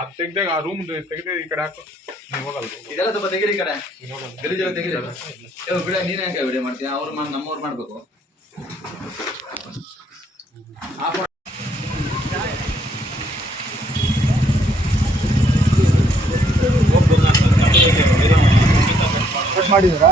ಅದು ತೆಗ್ದಾಗ ಆ ರೂಮ್ ತೆಗೆದು ಈ ಕಡೆ ಹಾಕು. ನೀವು ಹೋಗಲ್ಲ ಇದೆಲ್ಲ ಸ್ವಲ್ಪ ತೆಗೀರಿ ಈ ಕಡೆ ಗಲೀಜೆಲ್ಲ ತೆಗೀರಿ. ಬಿಡ ನೀನ್ ಯಾಕೆ ವಿಡಿಯೋ ಮಾಡ್ತೀಯ? ಅವ್ರು ನಮ್ಮವ್ರು ಮಾಡ್ಬೇಕು. ಕಟ್ ಮಾಡಿದ್ದೀರಾ?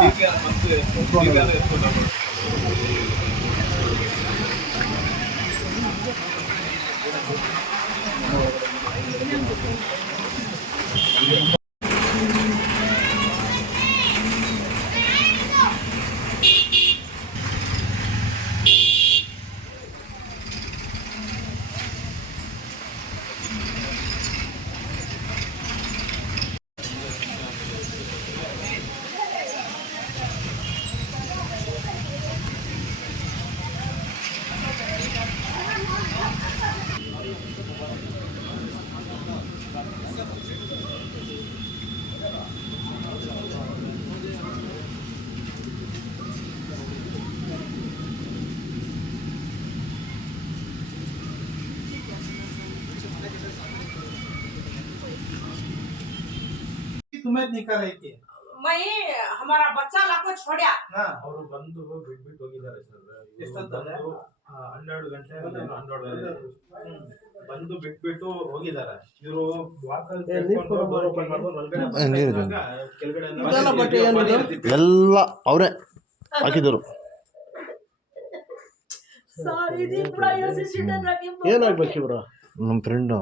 तुम्हें निकाला है मैं हमारा बच्चा ला को छोड़ा ಅವರು ಬಂದು ಬಿಟ್ಟು ಹೋಗಿದ್ದಾರೆ ಸರ್. ಎಷ್ಟೊತ್ತಲ್ಲ? 12 ಗಂಟೆ 12 ಬಂದು ಬಿಟ್ಬಿಟ್ಟು ಹೋಗಿದ್ದಾರೆ. ಇವರು ಎಲ್ಲ ಅವರೇ ಹಾಕಿದರು. ಏನಾಗ್ಬೇಕು ಇವರು? ನಮ್ಮ ಫ್ರೆಂಡ್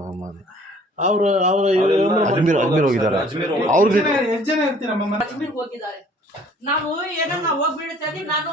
ಅವರು ಅಜ್ಮೀರ್ ಹೋಗಿದ್ದಾರೆ. ಅವ್ರಿಗೆ ಎಷ್ಟು ಜನ ಇರ್ತೀರಮ್ಮ? ಅಜ್ಮೀರ್ ಹೋಗಿದ್ದಾರೆ. ನಾವು ಏನನ್ನ ಹೋಗ್ಬಿಡ್ತೇವೆ. ನಾನು